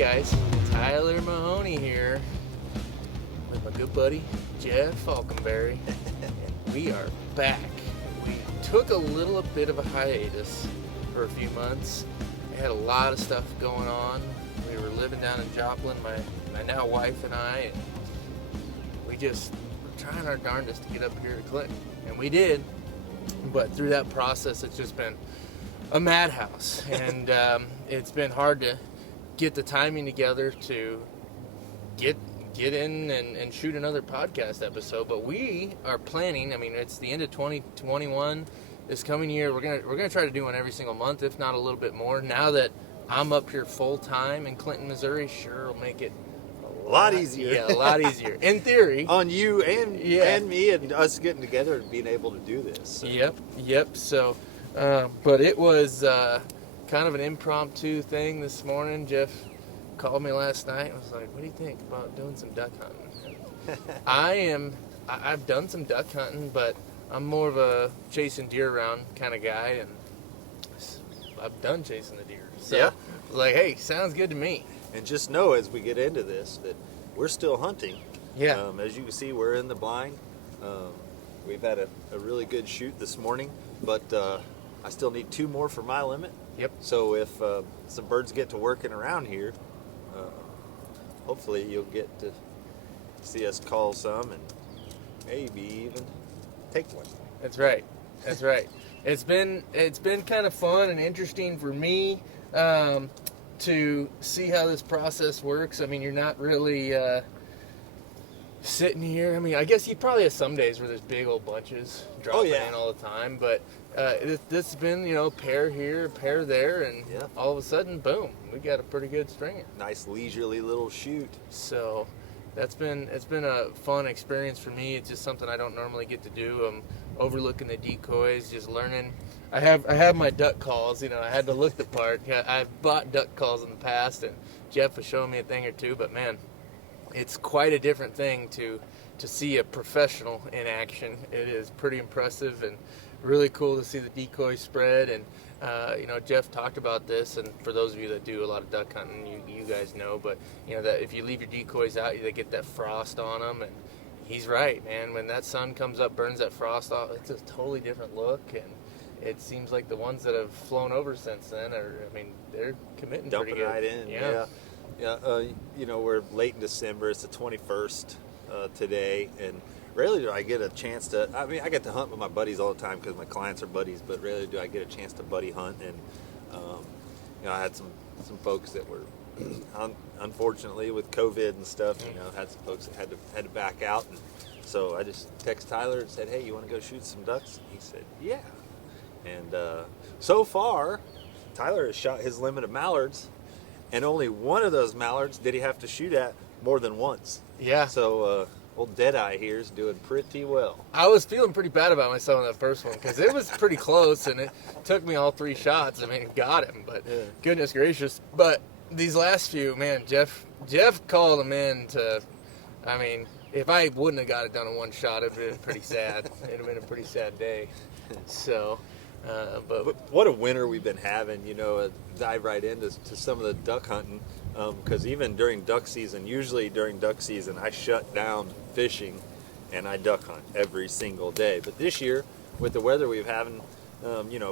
guys, Tyler Mahoney here with my good buddy Jeff Falkenberry, and we are back. We took a little bit of a hiatus for a few months. We had a lot of stuff going on. We were living down in Joplin, my now wife and I, and we just were trying our darndest to get up here to Clinton, and we did. But through that process, it's just been a madhouse, and it's been hard to get the timing together to get in and shoot another podcast episode. But we are planning. I mean, it's the end of 2021. This coming year, we're gonna try to do one every single month, if not a little bit more. Now that I'm up here full time in Clinton, Missouri, sure will make it a lot easier. Yeah, a lot easier in theory. On you and me and us getting together and being able to do this. So. Yep. So, but it was kind of an impromptu thing this morning. Jeff called me last night and was like, "What do you think about doing some duck hunting?" I've done some duck hunting, but I'm more of a chasing deer around kind of guy, and I've done chasing the deer. So, yeah. I was like, hey, sounds good to me. And just know as we get into this that we're still hunting. Yeah. As you can see, we're in the blind. We've had a really good shoot this morning, but I still need 2 more for my limit. Yep. So if some birds get to working around here, hopefully you'll get to see us call some and maybe even take one. That's right. It's been kind of fun and interesting for me to see how this process works. I mean, you're not really sitting here. I mean, I guess you probably have some days where there's big old bunches dropping in all the time, but this has been, pair here, pair there, and all of a sudden, boom, we got a pretty good stringer. Nice leisurely little shoot. So it's been a fun experience for me. It's just something I don't normally get to do. I'm overlooking the decoys, just learning. I have my duck calls. I had to look the part. I've bought duck calls in the past, and Jeff was showing me a thing or two. But man, it's quite a different thing to see a professional in action. It is pretty impressive and really cool to see the decoy spread. And Jeff talked about this, and for those of you that do a lot of duck hunting, you guys know. But that if you leave your decoys out, they get that frost on them, and he's right, man. When that sun comes up, burns that frost off, it's a totally different look. And it seems like the ones that have flown over since then they're committing dumping pretty good. Right in. Yeah. We're late in December. It's the 21st today, and rarely do I get a chance to. I mean, I get to hunt with my buddies all the time because my clients are buddies, but rarely do I get a chance to buddy hunt. And I had some folks that were unfortunately with COVID and stuff. Had some folks that had to back out, and so I just texted Tyler and said, "Hey, you want to go shoot some ducks?" He said, "Yeah." And so far, Tyler has shot his limit of mallards, and only one of those mallards did he have to shoot at more than once. Yeah. So old Deadeye here is doing pretty well. I was feeling pretty bad about myself on that first one because it was pretty close, and it took me all 3 shots. I mean, got him, but goodness gracious. But these last few, man, Jeff called them in to, I mean, if I wouldn't have got it done in 1 shot, it would have been pretty sad. It would have been a pretty sad day. So... But what a winter we've been having, dive right into some of the duck hunting, because even during duck season, usually during duck season, I shut down fishing and I duck hunt every single day. But this year, with the weather we've having,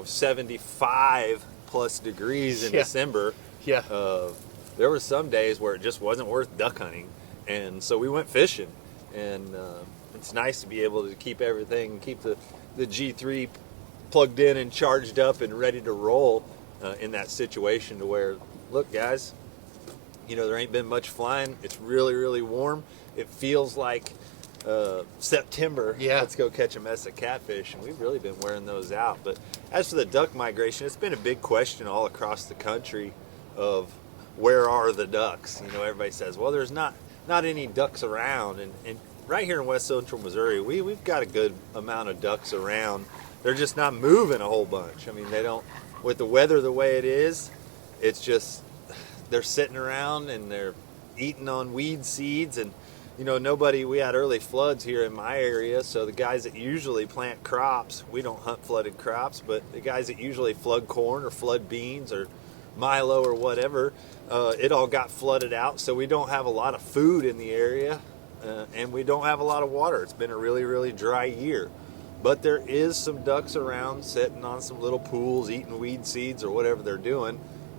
75 plus degrees in December, there were some days where it just wasn't worth duck hunting. And so we went fishing, and it's nice to be able to keep the G3 plugged in and charged up and ready to roll in that situation to where, look guys, there ain't been much flying. It's really, really warm. It feels like September. Yeah. Let's go catch a mess of catfish, and we've really been wearing those out. But as for the duck migration, it's been a big question all across the country of where are the ducks? Everybody says, well, there's not any ducks around, and right here in West Central Missouri, we've got a good amount of ducks around. They're just not moving a whole bunch. I mean, they don't, with the weather the way it is, it's just, they're sitting around and they're eating on weed seeds. And, we had early floods here in my area, so the guys that usually plant crops, we don't hunt flooded crops, but the guys that usually flood corn or flood beans or Milo or whatever, it all got flooded out. So we don't have a lot of food in the area, and we don't have a lot of water. It's been a really, really dry year. But there is some ducks around sitting on some little pools, eating weed seeds or whatever they're doing.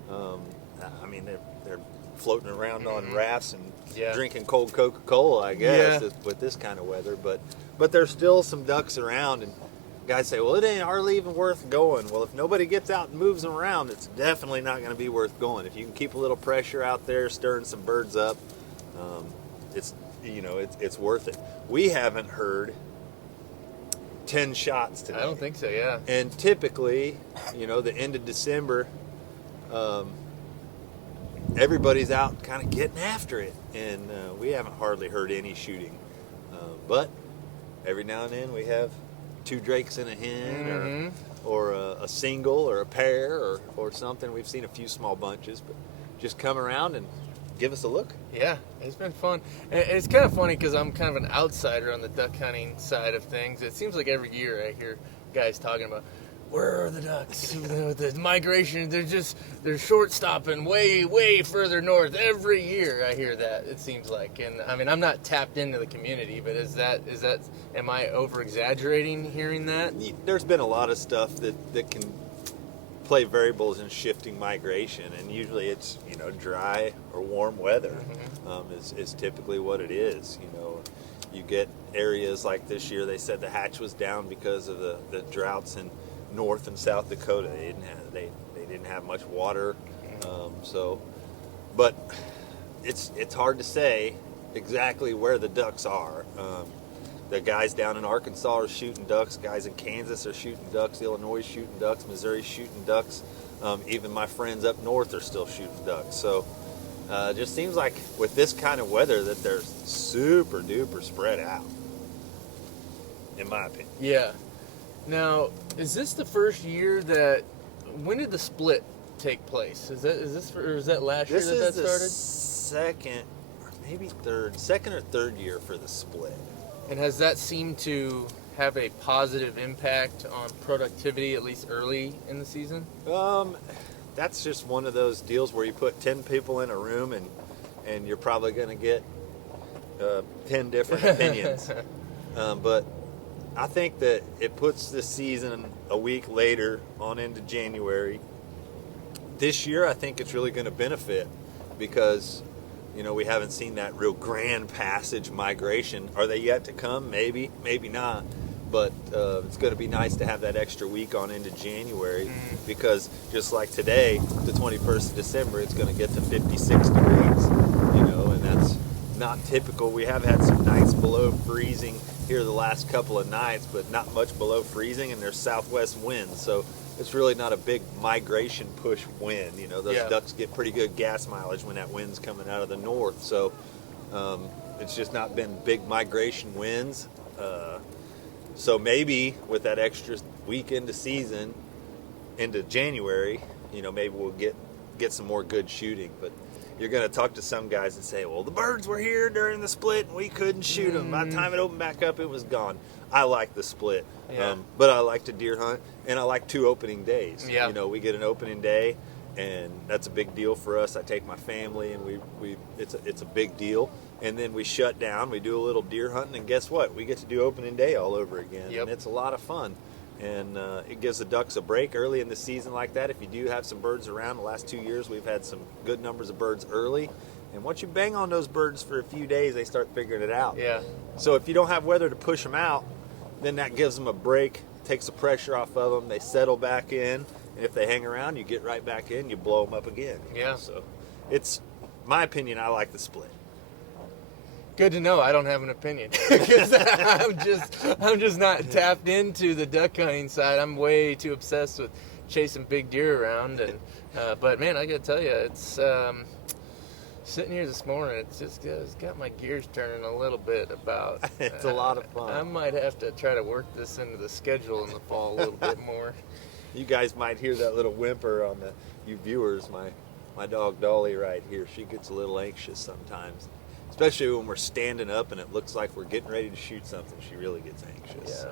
I mean, they're floating around on rafts and drinking cold Coca-Cola, I guess, with this kind of weather. But there's still some ducks around, and guys say, well, it ain't hardly even worth going. Well, if nobody gets out and moves them around, it's definitely not going to be worth going. If you can keep a little pressure out there, stirring some birds up, it's worth it. We haven't heard 10 shots today. I don't think so, yeah. And typically, the end of December, everybody's out kind of getting after it, and we haven't hardly heard any shooting. But every now and then we have 2 drakes and a hen, or a single or a pair or something. We've seen a few small bunches, but just come around and give us a look. Yeah, it's been fun. And it's kind of funny because I'm kind of an outsider on the duck hunting side of things. It seems like every year I hear guys talking about, where are the ducks? The migration, they're short stopping way further north. Every year I hear that, it seems like. And I mean, I'm not tapped into the community, but am I over exaggerating hearing that? There's been a lot of stuff that can play variables in shifting migration, and usually it's dry or warm weather is typically what it is. You get areas like this year. They said the hatch was down because of the droughts in North and South Dakota. They didn't have much water, but it's hard to say exactly where the ducks are. The guys down in Arkansas are shooting ducks. Guys in Kansas are shooting ducks. Illinois is shooting ducks. Missouri's shooting ducks. Even my friends up north are still shooting ducks. So it just seems like with this kind of weather that they're super duper spread out, in my opinion. Yeah. Now, is this the first year when did the split take place? Is that last year that started? This is the second or third year for the split. And has that seemed to have a positive impact on productivity, at least early in the season? That's just one of those deals where you put 10 people in a room and you're probably going to get 10 different opinions. But I think that it puts the season a week later on into January. This year, I think it's really going to benefit because we haven't seen that real grand passage migration. Are they yet to come? Maybe, maybe not. But it's going to be nice to have that extra week on into January because just like today, the 21st of December, it's going to get to 56 degrees, and that's not typical. We have had some nights below freezing here the last couple of nights, but not much below freezing, and there's southwest winds. So it's really not a big migration push wind. Those ducks get pretty good gas mileage when that wind's coming out of the north. So it's just not been big migration winds. So maybe with that extra week into season, into January, maybe we'll get some more good shooting. But you're going to talk to some guys and say, well, the birds were here during the split and we couldn't shoot them. By the time it opened back up, it was gone. I like the split, but I like to deer hunt, and I like 2 opening days. Yeah. We get an opening day, and that's a big deal for us. I take my family, and it's a big deal. And then we shut down. We do a little deer hunting, and guess what? We get to do opening day all over again, and it's a lot of fun. And it gives the ducks a break early in the season like that. If you do have some birds around, the last 2 years we've had some good numbers of birds early. And once you bang on those birds for a few days, they start figuring it out. Yeah. So if you don't have weather to push them out, then that gives them a break, takes the pressure off of them. They settle back in, and if they hang around, you get right back in, you blow them up again. Yeah. So it's my opinion. I like the split. Good to know. I don't have an opinion because I'm just not tapped into the duck hunting side. I'm way too obsessed with chasing big deer around. And but man, I gotta tell you, it's sitting here this morning. It's got my gears turning a little bit about. It's a lot of fun. I might have to try to work this into the schedule in the fall a little bit more. You guys might hear that little whimper on you viewers. My dog Dolly right here. She gets a little anxious sometimes. Especially when we're standing up and it looks like we're getting ready to shoot something, she really gets anxious. Yeah.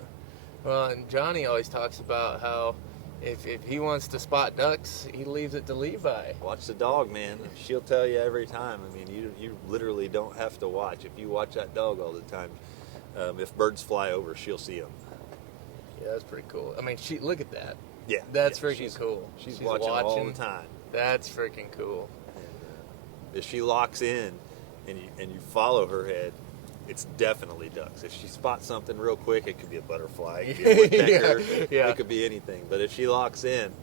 Well, and Johnny always talks about how if he wants to spot ducks, he leaves it to Levi. Watch the dog, man. She'll tell you every time. I mean, you literally don't have to watch. If you watch that dog all the time, if birds fly over, she'll see them. Yeah, that's pretty cool. I mean, look at that. Yeah, That's yeah, freaking cool. She's watching all the time. That's freaking cool. If she locks in and you follow her head, it's definitely ducks. If she spots something real quick, it could be a butterfly, it could be a woodpecker, Yeah. it could be anything. But if she locks in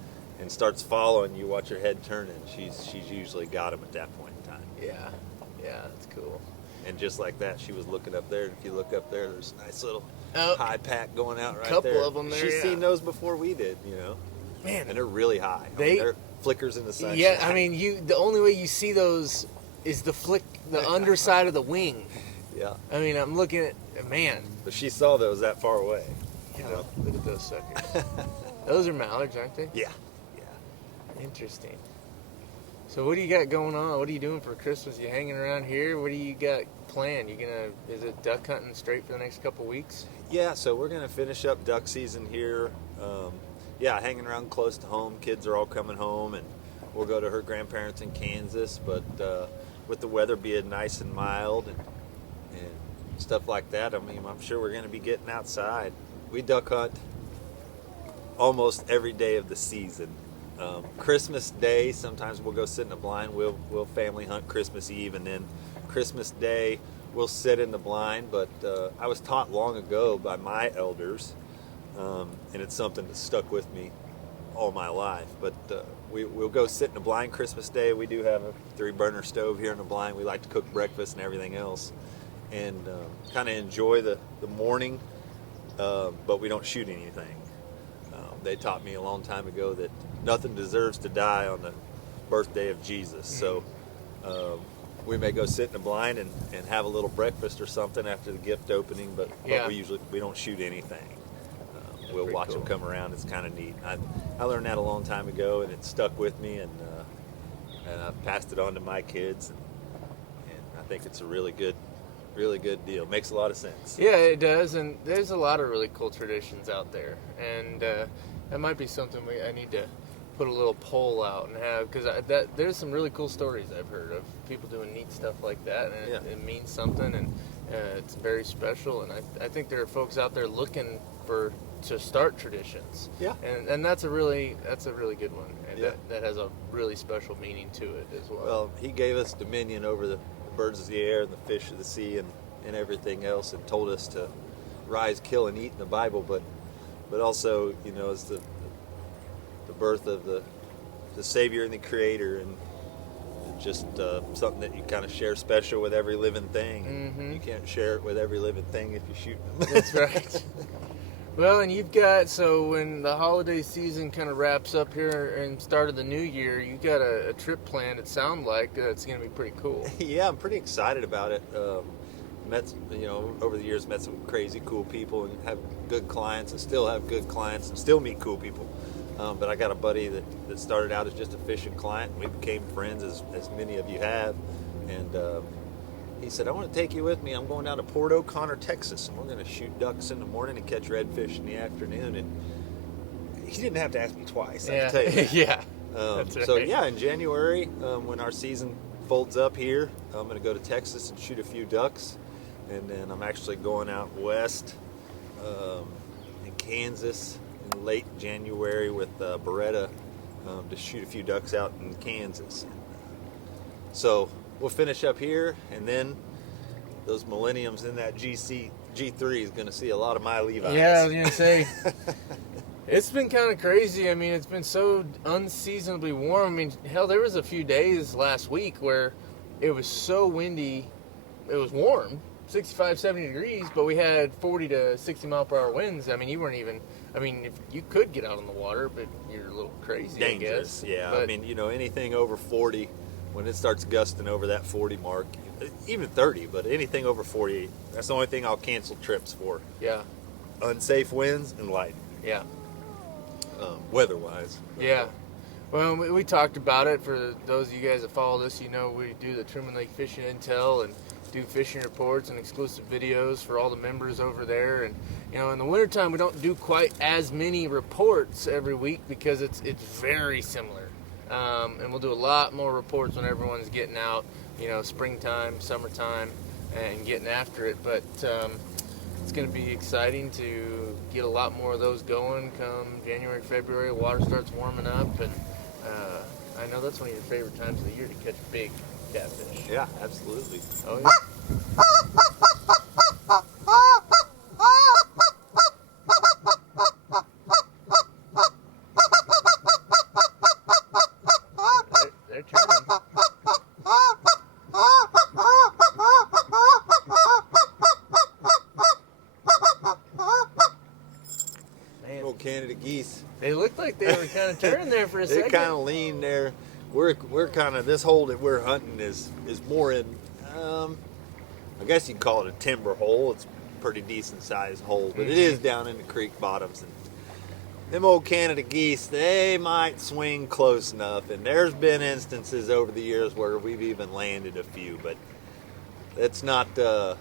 and starts following, you watch her head turning, she's usually got him at that point in time. Yeah, that's cool. And just like that, she was looking up there. And if you look up there, there's a nice little high pack going out right couple there. of them there, She's yeah. seen those before we did, you know. Man, And they're really high. I mean, they're flickers in the sunshine. yeah, I mean, the only way you see those is the underside of the wing. Yeah. I mean, I'm looking at, man. But she saw those that far away. Yeah, know? look at those suckers. Those are mallards, aren't they? Yeah. Interesting. So what do you got going on? What are you doing for Christmas? You hanging around here? What do you got planned? Is it duck hunting straight for the next couple weeks? Yeah, so we're going to finish up duck season here. Hanging around close to home. Kids are all coming home, and we'll go to her grandparents in Kansas. But with the weather being nice and mild and stuff like that, I mean, I'm sure we're going to be getting outside. We duck hunt almost every day of the season. Christmas Day, sometimes we'll go sit in the blind. We'll family hunt Christmas Eve, and then Christmas Day we'll sit in the blind. But I was taught long ago by my elders, and it's something that stuck with me all my life. But we'll go sit in the blind Christmas Day. We do have a 3-burner stove here in the blind. We like to cook breakfast and everything else, and kind of enjoy the morning, but we don't shoot anything. They taught me a long time ago that nothing deserves to die on the birthday of Jesus. So we may go sit in the blind and have a little breakfast or something after the gift opening, but we don't shoot anything. We'll watch them come around. It's kind of neat. I learned that a long time ago, and it stuck with me, and I've passed it on to my kids, and I think it's a really good deal. Makes a lot of sense. Yeah, it does, and there's a lot of really cool traditions out there, and that might be something I need to put a little poll out and have, because there's some really cool stories I've heard of people doing neat stuff like that, and it means something, and it's very special, and I think there are folks out there looking to start traditions. Yeah. And that's a really good one, and that has a really special meaning to it as well. Well, he gave us dominion over the birds of the air and the fish of the sea and everything else, and told us to rise, kill, and eat in the Bible, but also, you know, it's the birth of the Savior and the Creator, and just something that you kind of share special with every living thing. Mm-hmm. You can't share it with every living thing if you shoot them. That's right. Well, and you've got, so when the holiday season kind of wraps up here and start of the new year, you got a trip planned, it sounds like, it's going to be pretty cool. Yeah, I'm pretty excited about it. Over the years, met some crazy cool people and have good clients, and still have good clients, and still meet cool people. But I got a buddy that started out as just a fishing client, and we became friends, as many of you have. And he said, I want to take you with me. I'm going down to Port O'Connor, Texas, and we're going to shoot ducks in the morning and catch redfish in the afternoon. And he didn't have to ask me twice, I can tell you that. Yeah. That's right. So, in January, when our season folds up here, I'm going to go to Texas and shoot a few ducks. And then I'm actually going out west in Kansas in late January with Beretta to shoot a few ducks out in Kansas. So we'll finish up here, and then those Millenniums in that G3 is going to see a lot of my Levi's. Yeah, I was going to say, it's been kind of crazy. I mean, it's been so unseasonably warm. I mean, hell, there was a few days last week where it was so windy, it was warm, 65, 70 degrees, but we had 40 to 60 mile per hour winds. I mean, if you could get out on the water, but you're a little crazy, Dangerous, I guess. yeah. But, I mean, anything over 40, when it starts gusting over that 40 mark, even 30, but anything over 40, that's the only thing I'll cancel trips for. Yeah. Unsafe winds and lightning. Yeah. Weather-wise. Yeah. Well, we talked about it. For those of you guys that follow this, you know we do the Truman Lake Fishing Intel and do fishing reports and exclusive videos for all the members over there. And in the wintertime we don't do quite as many reports every week because it's very similar. And we'll do a lot more reports when everyone's getting out, springtime, summertime, and getting after it. But it's going to be exciting to get a lot more of those going come January, February. Water starts warming up, and I know that's one of your favorite times of the year to catch big catfish. Yeah, absolutely. Oh, yeah. They're turning. Man, Old Canada geese. they looked like they were kind of turning there for a They second. kind of lean there. We're kind of, this hole that we're hunting is more in, I guess you'd call it a timber hole. It's a pretty decent sized hole, but it is down in the creek bottoms. And them old Canada geese, they might swing close enough. And there's been instances over the years where we've even landed a few, but it's not their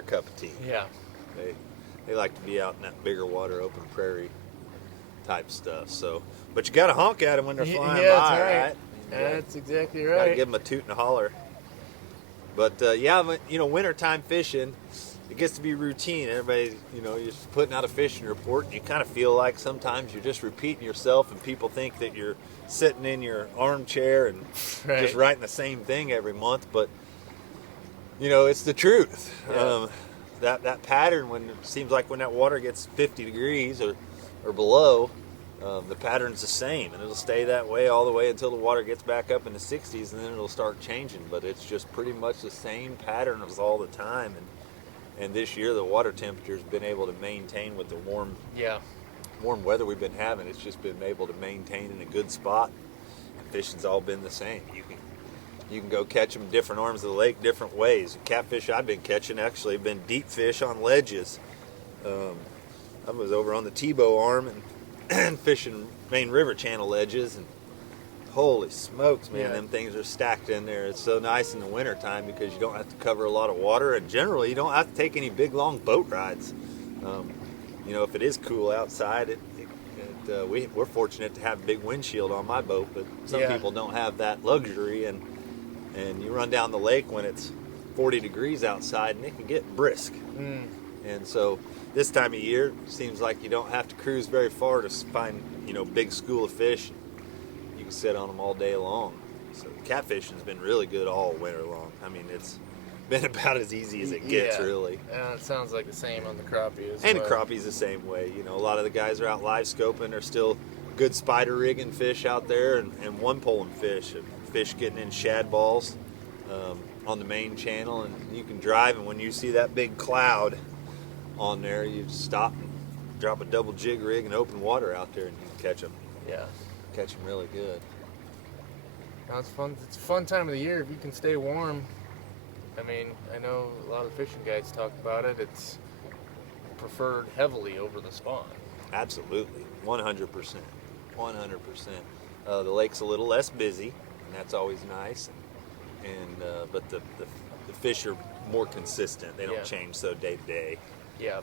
cup of tea. Yeah. They like to be out in that bigger water, open prairie type stuff. So, but you got to honk at them when they're flying Yeah, by, that's right. right? That's exactly Got to right. give them a toot and a holler. But wintertime fishing, it gets to be routine. Everybody, you're just putting out a fishing report, and you kind of feel like sometimes you're just repeating yourself, and people think that you're sitting in your armchair and Right. just writing the same thing every month. But it's the truth. Yeah. That pattern, when it seems like when that water gets 50 degrees or below, the pattern's the same, and it'll stay that way all the way until the water gets back up in the 60s, and then it'll start changing. But it's just pretty much the same pattern as all the time. And this year the water temperature's been able to maintain with the warm weather we've been having. It's just been able to maintain in a good spot. Fishing's all been the same. You can go catch them different arms of the lake, different ways. Catfish I've been catching actually have been deep fish on ledges. I was over on the Tebow arm and fishing main river channel ledges, and holy smokes, man, Yeah. them things are stacked in there. It's so nice in the wintertime because you don't have to cover a lot of water, and generally you don't have to take any big long boat rides. If it is cool outside, we're fortunate to have a big windshield on my boat, but some Yeah. people don't have that luxury, and you run down the lake when it's 40 degrees outside, and it can get brisk. And so this time of year, it seems like you don't have to cruise very far to find, big school of fish. You can sit on them all day long. So catfishing's been really good all winter long. I mean, it's been about as easy as it gets, Yeah. really. It sounds like the same on the crappie as And well. crappie's the same way. A lot of the guys are out live scoping. There's still good spider rigging fish out there, and one poling fish. Fish getting in shad balls on the main channel, and you can drive, and when you see that big cloud on there, you stop and drop a double jig rig and open water out there, and you can catch them. Yeah. Catch them really good. No, it's fun. It's a fun time of the year if you can stay warm. I mean, I know a lot of fishing guides talk about it. It's preferred heavily over the spawn. Absolutely, 100%, 100%. The lake's a little less busy, and that's always nice. But the fish are more consistent. They don't Yeah. change so day to day. Yeah.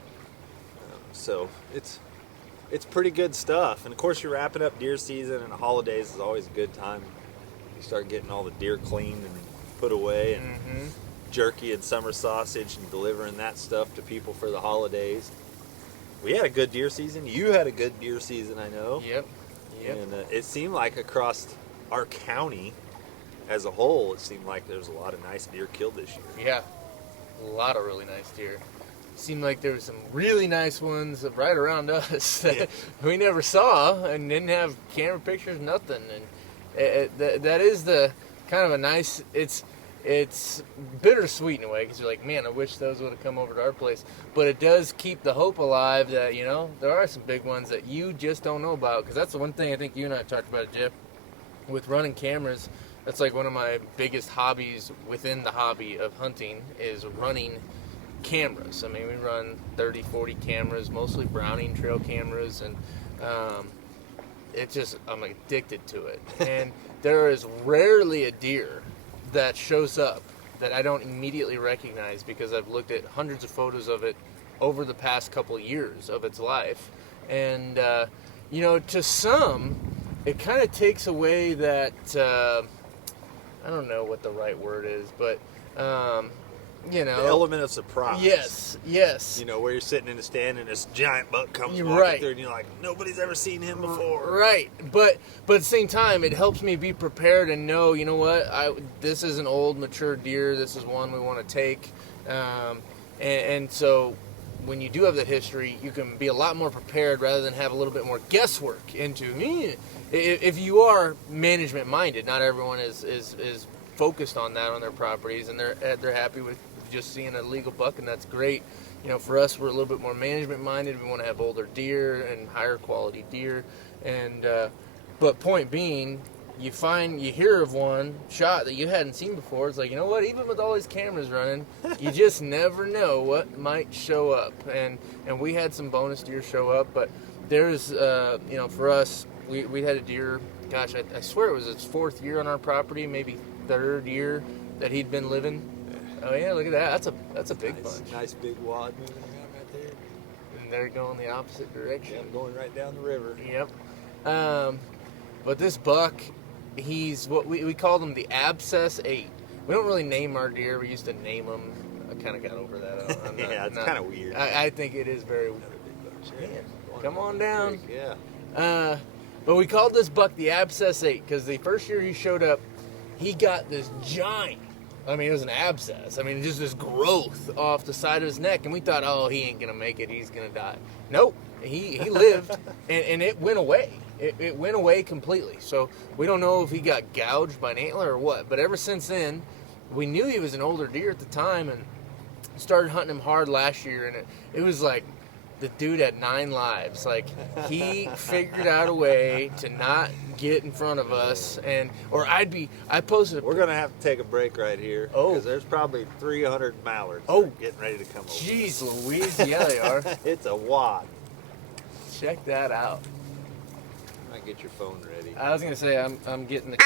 So it's pretty good stuff. And of course, you're wrapping up deer season, and the holidays is always a good time. You start getting all the deer cleaned and put away, and Mm-hmm. jerky and summer sausage, and delivering that stuff to people for the holidays. We had a good deer season. You had a good deer season, I know. Yep. Yep. And it seemed like across our county as a whole, it seemed like there's a lot of nice deer killed this year. Yeah. A lot of really nice deer. Seemed like there were some really nice ones right around us that Yeah. we never saw and didn't have camera pictures, nothing. And that is the kind of a nice. It's bittersweet in a way because you're like, man, I wish those would have come over to our place. But it does keep the hope alive that there are some big ones that you just don't know about. Because that's the one thing I think you and I talked about, Jeff, with running cameras. That's like one of my biggest hobbies within the hobby of hunting is running cameras. I mean, we run 30, 40 cameras, mostly Browning trail cameras, and I'm addicted to it. And there is rarely a deer that shows up that I don't immediately recognize because I've looked at hundreds of photos of it over the past couple of years of its life. And, to some, it kind of takes away that, I don't know what the right word is, but, The element of surprise. Yes. Where you're sitting in the stand and this giant buck comes You're walking right. through and you're like, nobody's ever seen him before. Right. But at the same time, it helps me be prepared and know, you know what, this is an old, mature deer. This is one we want to take. And so when you do have that history, you can be a lot more prepared rather than have a little bit more guesswork into if you are management minded. Not everyone is focused on that on their properties, and they're happy with just seeing a legal buck, and that's great. For us, we're a little bit more management minded. We want to have older deer and higher quality deer, and but point being, you hear of one shot that you hadn't seen before. It's like, you know what? Even with all these cameras running, you just never know what might show up. And we had some bonus deer show up, but there's for us, we had a deer. Gosh, I swear it was its 4th year on our property, maybe 3rd year that he'd been living. Oh yeah, look at that. That's a big bunch. Nice big wad moving around right there. And they're going the opposite direction. Yeah, I'm going right down the river. Yep. But this buck, he's what we called him the Abscess 8. We don't really name our deer. We used to name them. I kind of got over that. Yeah, it's kind of weird. I think it is very weird. Another big bunch. Man, come on down. Yeah. But we called this buck the Abscess 8 because the first year he showed up, he got this giant. It was an abscess. Just this growth off the side of his neck. And we thought, oh, he ain't going to make it. He's going to die. Nope. He lived, and it went away. It went away completely. So we don't know if he got gouged by an antler or what. But ever since then, we knew he was an older deer at the time and started hunting him hard last year. And it was like the dude had 9 lives. Like, he figured out a way to not get in front of us, I posted. We're gonna have to take a break right here. Oh, because there's probably 300 mallards. Getting ready to come over. Jeez Louise, yeah they are. It's a wad. Check that out. Might get your phone ready. I was gonna say I'm getting the.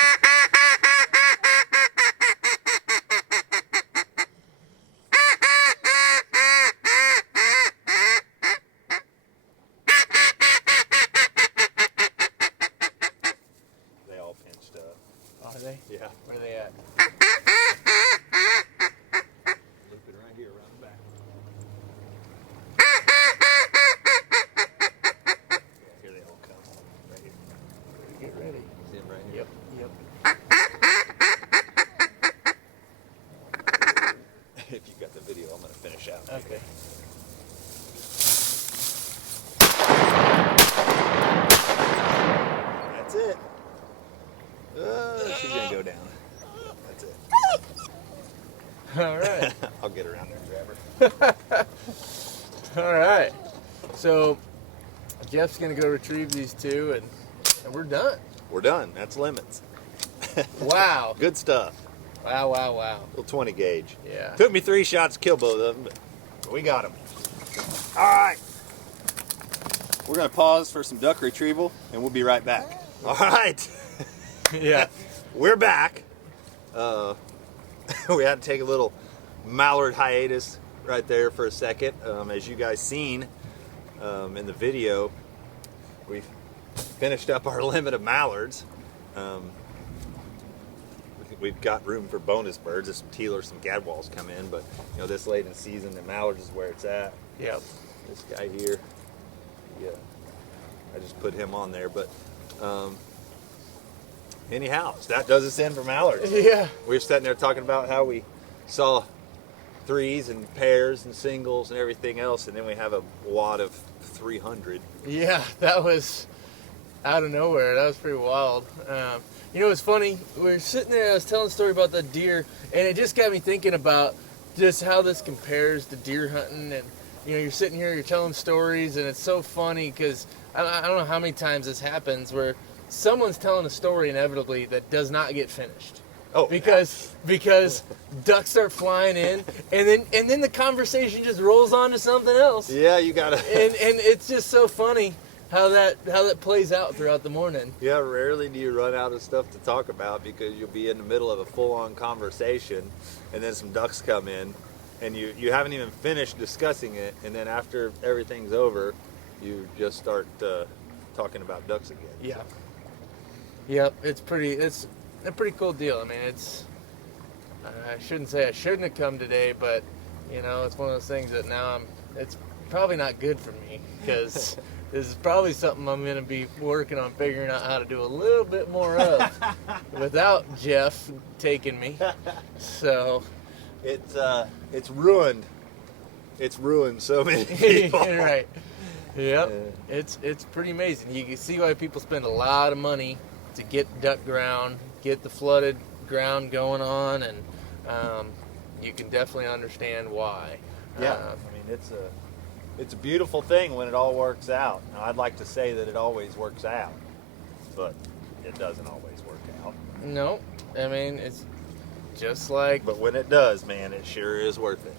Are they? Yeah. Where are they at? Looping right here around the back. Yeah, here they all come. Right here. Get ready. See them right here? Yep. If you got the video, I'm going to finish out. Okay. That's it. She's going to go down. That's it. All right. I'll get around there and grab her. All right. So Jeff's gonna go retrieve these 2, and we're done. We're done. That's limits. Wow. Good stuff. Wow. Little 20 gauge. Yeah. Took me 3 shots to kill both of them, but we got them. All right. We're going to pause for some duck retrieval, and we'll be right back. All right. Yeah. We're back. We had to take a little mallard hiatus right there for a second. As you guys seen in the video, we've finished up our limit of mallards. We've got room for bonus birds. If some teal or some gadwalls come in, but this late in the season, the mallards is where it's at. Yep. This guy here, yeah, I just put him on there, but anyhow, so that does us in for mallards. Yeah. We were sitting there talking about how we saw threes and pairs and singles and everything else, and then we have a wad of 300. Yeah, that was out of nowhere. That was pretty wild. It's funny. We were sitting there, I was telling a story about that deer, and it just got me thinking about just how this compares to deer hunting. And, you're sitting here, you're telling stories, and it's so funny because I don't know how many times this happens where someone's telling a story inevitably that does not get finished. Oh, because ducks start flying in, and then the conversation just rolls on to something else. Yeah, you gotta. and it's just so funny how that plays out throughout the morning. Yeah, rarely do you run out of stuff to talk about because you'll be in the middle of a full-on conversation, and then some ducks come in, and you haven't even finished discussing it, and then after everything's over, you just start talking about ducks again. Yeah. Yep, it's a pretty cool deal. I mean, I shouldn't say I shouldn't have come today, but it's one of those things that now it's probably not good for me because this is probably something I'm going to be working on figuring out how to do a little bit more of without Jeff taking me. So it's ruined. It's ruined so many people. Right. Yep. It's pretty amazing. You can see why people spend a lot of money to get duck ground, get the flooded ground going on, and you can definitely understand why. Yeah, I mean it's a beautiful thing when it all works out. Now, I'd like to say that it always works out, but it doesn't always work out. No, I mean it's just like. But when it does, man, it sure is worth it.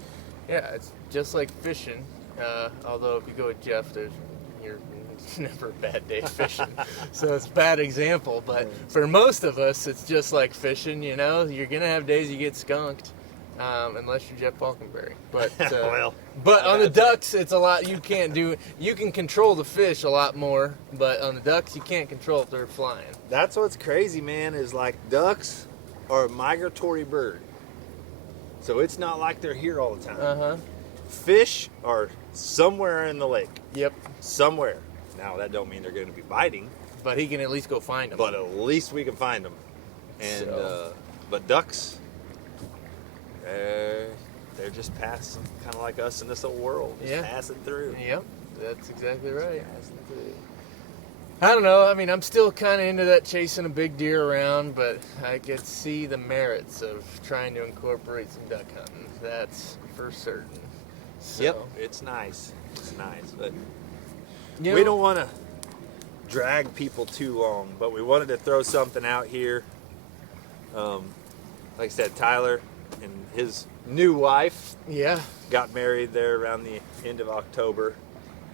Yeah, it's just like fishing. Although if you go with Jeff, you're never a bad day fishing, so it's a bad example. But for most of us, it's just like fishing. You're gonna have days you get skunked, unless you're Jeff Falkenberry. But but on the ducks, it's a lot you can't do. You can control the fish a lot more, but on the ducks, you can't control if they're flying. That's what's crazy, man. Is like ducks are a migratory bird, so it's not like they're here all the time. Fish are somewhere in the lake. Yep. Somewhere. Now, that don't mean they're going to be biting. But he can at least go find them. But at least we can find them. And but ducks, they're just passing, kind of like us in this old world. Just passing through. Yep, that's exactly right. Passing through. I don't know. I mean, I'm still kind of into that chasing a big deer around, but I could see the merits of trying to incorporate some duck hunting. That's for certain. So, yep, it's nice. It's nice, but we don't want to drag people too long. But we wanted to throw something out here. Like I said, Tyler and his new wife, got married there around the end of October,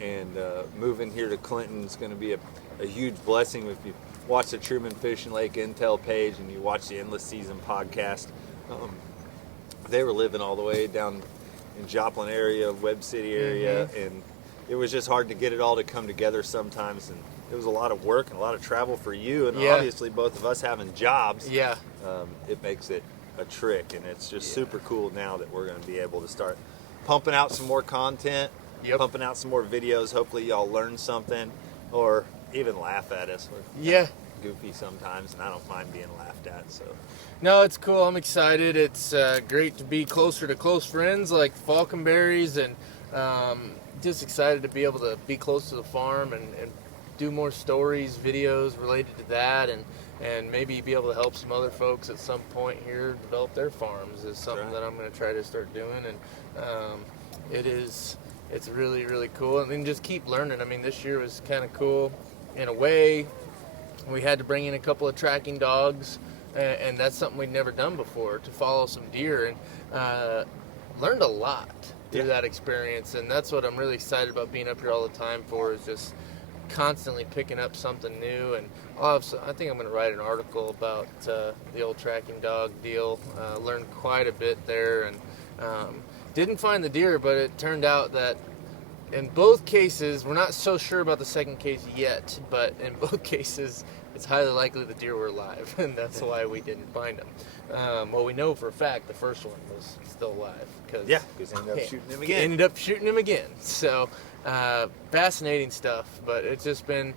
and moving here to Clinton is going to be a huge blessing. If you watch the Truman Fish and Lake Intel page and you watch the Endless Season podcast, they were living all the way down in Joplin area, Webb City area, and it was just hard to get it all to come together sometimes, and it was a lot of work and a lot of travel for you, and obviously both of us having jobs, it makes it a trick, and it's just super cool now that we're going to be able to start pumping out some more content, pumping out some more videos. Hopefully y'all learn something or even laugh at us. We're goofy sometimes, and I don't mind being laughed at. So no, it's cool. I'm excited. It's great to be closer to close friends like Falkenberries, and just excited to be able to be close to the farm and do more stories, videos related to that, and maybe be able to help some other folks at some point here develop their farms is something that I'm going to try to start doing. And it's really, really cool. And then just keep learning. I mean, this year was kind of cool in a way. We had to bring in a couple of tracking dogs, and that's something we'd never done before, to follow some deer, and learned a lot through that experience. And that's what I'm really excited about being up here all the time for, is just constantly picking up something new. And I think I'm going to write an article about the old tracking dog deal. Learned quite a bit there, and didn't find the deer, but it turned out that in both cases, we're not so sure about the second case yet, but in both cases, it's highly likely the deer were alive, and that's why we didn't find them. Well, we know for a fact the first one was still alive. Because ended up shooting him again. So, fascinating stuff, but it's just been,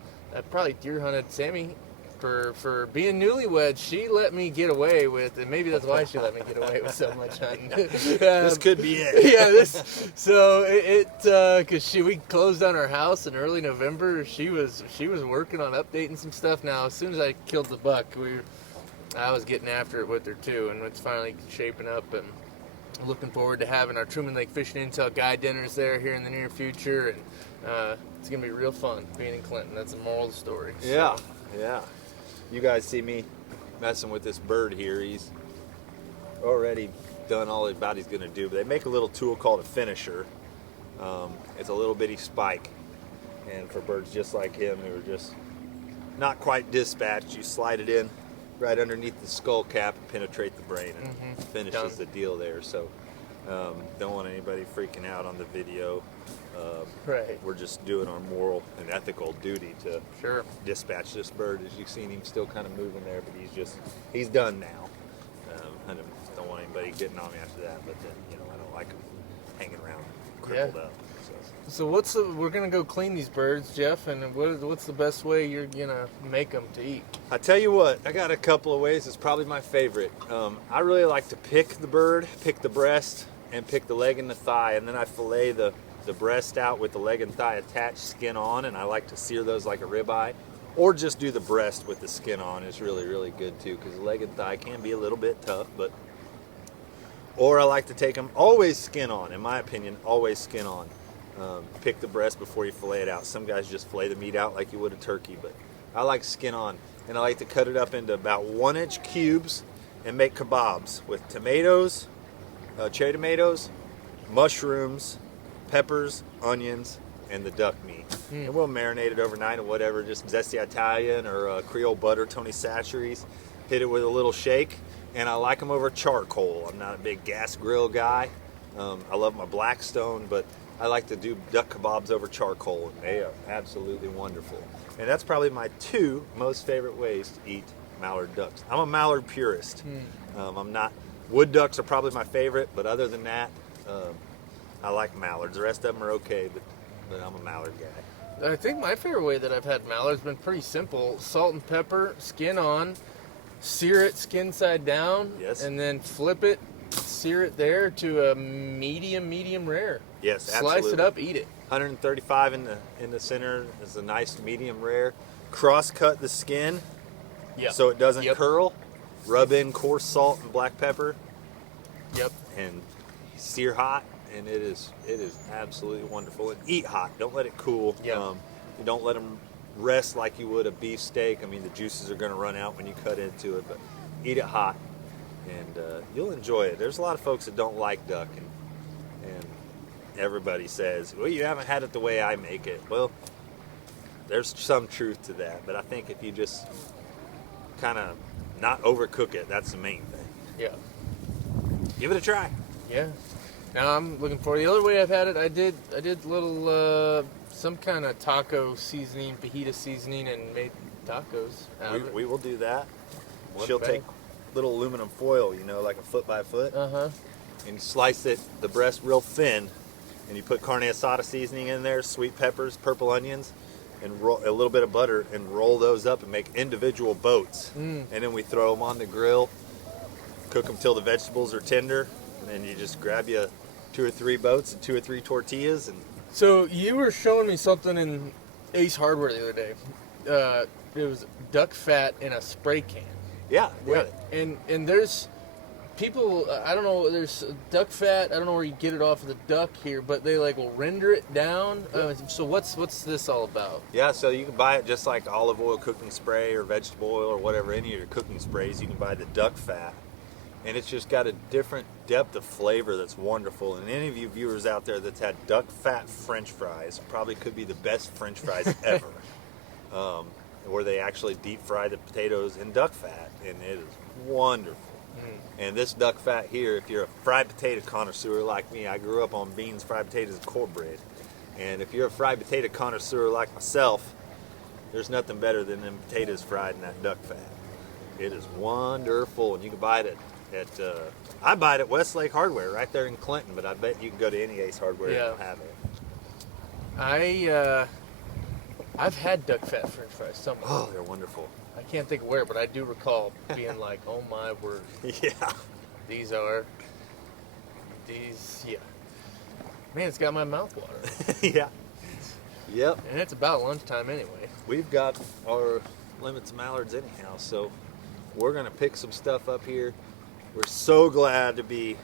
probably deer hunted Sammy for being newlywed. She let me get away with, and maybe that's why she let me get away with so much hunting. This could be it. Because we closed on our house in early November. She was working on updating some stuff. Now, as soon as I killed the buck, I was getting after it with her too, and it's finally shaping up, and looking forward to having our Truman Lake Fishing Intel guide dinners there here in the near future, and it's gonna be real fun being in Clinton. That's the moral of the story. Yeah. You guys see me messing with this bird here. He's already done all about he's gonna do. But they make a little tool called a finisher. It's a little bitty spike, And for birds just like him who are just not quite dispatched, you slide it in right underneath the skull cap and penetrate the brain, and finishes Done. the deal there. So don't want anybody freaking out on the video. Right. We're just doing our moral and ethical duty to Sure. dispatch this bird. As you've seen him still kind of moving there, but he's done now. I don't want anybody getting on me after that, but then, I don't like him hanging around crippled up. So we're gonna go clean these birds, Jeff, and what's the best way you're gonna make them to eat? I tell you what, I got a couple of ways. It's probably my favorite. I really like to pick the bird, pick the breast, and pick the leg and the thigh, and then I fillet the breast out with the leg and thigh attached, skin on, and I like to sear those like a ribeye. Or just do the breast with the skin on is really, really good too, because the leg and thigh can be a little bit tough. Or I like to take them always skin on, in my opinion, always skin on. Pick the breast before you fillet it out. Some guys just fillet the meat out like you would a turkey, but I like skin on. And I like to cut it up into about 1-inch cubes and make kebabs with tomatoes, cherry tomatoes, mushrooms, peppers, onions, and the duck meat. And we'll marinate it overnight or whatever, just zesty Italian or Creole butter, Tony Chachere's. Hit it with a little shake, and I like them over charcoal. I'm not a big gas grill guy. I love my Blackstone, but I like to do duck kebabs over charcoal, and they are absolutely wonderful. And that's probably my 2 most favorite ways to eat mallard ducks. I'm a mallard purist. I'm not. Wood ducks are probably my favorite, but other than that, I like mallards. The rest of them are okay, but I'm a mallard guy. I think my favorite way that I've had mallards been pretty simple: salt and pepper, skin on, sear it skin side down, Yes. and then flip it, sear it there to a medium rare. Yes, Slice absolutely. it up, eat it. 135 in the center is a nice medium rare. Cross cut the skin Yeah. so it doesn't Yep. curl. Rub in coarse salt and black pepper Yep. and sear hot, and it is absolutely wonderful. And eat hot. Don't let it cool. Yeah. You don't let them rest like you would a beef steak. I mean, the juices are going to run out when you cut into it, but eat it hot, and you'll enjoy it. There's a lot of folks that don't like duck, and everybody says, well, you haven't had it the way I make it. Well, there's some truth to that, but I think if you just kind of not overcook it, that's the main thing. Yeah. Give it a try. Yeah. Now I'm looking for the other way I've had it. I did little some kind of taco seasoning, fajita seasoning, and made tacos out of it. We will do that. What's She'll better? take little aluminum foil, like a foot by foot, and slice it, the breast real thin, and you put carne asada seasoning in there, sweet peppers, purple onions, and roll a little bit of butter, and roll those up and make individual boats. And then we throw them on the grill, cook them till the vegetables are tender, and then you just grab you 2 or 3 boats and 2 or 3 tortillas. And So you were showing me something in Ace Hardware the other day. It was duck fat in a spray can. yeah, Right. And there's people, I don't know, there's duck fat, I don't know where you get it off of the duck here, but they will render it down. So what's this all about? Yeah, so you can buy it just like olive oil cooking spray or vegetable oil or whatever, any of your cooking sprays. You can buy the duck fat, and it's just got a different depth of flavor that's wonderful. And any of you viewers out there that's had duck fat French fries probably could be the best French fries ever, where they actually deep fry the potatoes in duck fat, and it is wonderful. And this duck fat here, if you're a fried potato connoisseur like me, I grew up on beans, fried potatoes, and cornbread. And if you're a fried potato connoisseur like myself, there's nothing better than them potatoes fried in that duck fat. It is wonderful, and you can buy it at I buy it at Westlake Hardware right there in Clinton, but I bet you can go to any Ace Hardware and they'll have it. I've had duck fat French fries somewhere. Oh, they're wonderful. I can't think of where, but I do recall being like, "Oh my word, Yeah. these, yeah." Man, it's got my mouth watering, Yeah. Yep. and it's about lunchtime anyway. We've got our limits of mallards anyhow, so we're going to pick some stuff up here. We're so glad to be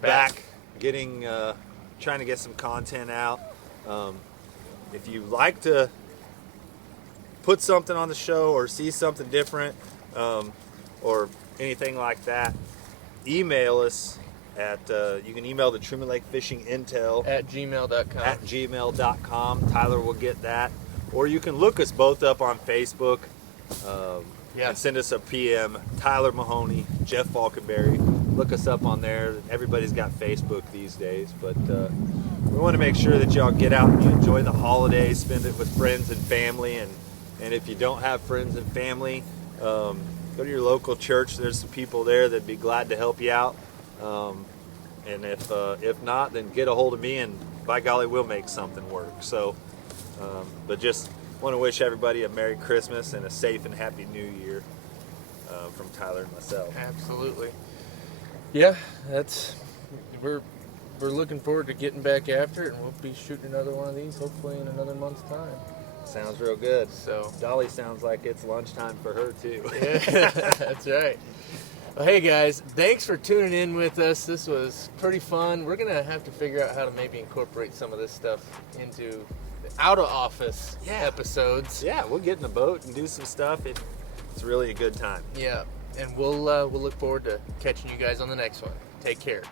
back getting, trying to get some content out. If you like to put something on the show or see something different, or anything like that, email us at you can email the Truman Lake Fishing Intel at gmail.com. at gmail.com. Tyler will get that. Or you can look us both up on Facebook and send us a PM. Tyler Mahoney, Jeff Falkenberry. Look us up on there. Everybody's got Facebook these days. But we want to make sure that y'all get out and you enjoy the holidays, spend it with friends and family. And if you don't have friends and family, go to your local church. There's some people there that'd be glad to help you out. And if not, then get a hold of me, and by golly, we'll make something work. So, but just want to wish everybody a Merry Christmas and a safe and happy New Year from Tyler and myself. Absolutely. Yeah, we're looking forward to getting back after it, and we'll be shooting another one of these hopefully in another month's time. Sounds real good. So Dolly sounds like it's lunchtime for her too. Yeah, that's right. Well, hey guys, thanks for tuning in with us. This was pretty fun. We're gonna have to figure out how to maybe incorporate some of this stuff into the out of office episodes. Yeah, we'll get in the boat and do some stuff. It's really a good time. Yeah, and we'll look forward to catching you guys on the next one. Take care.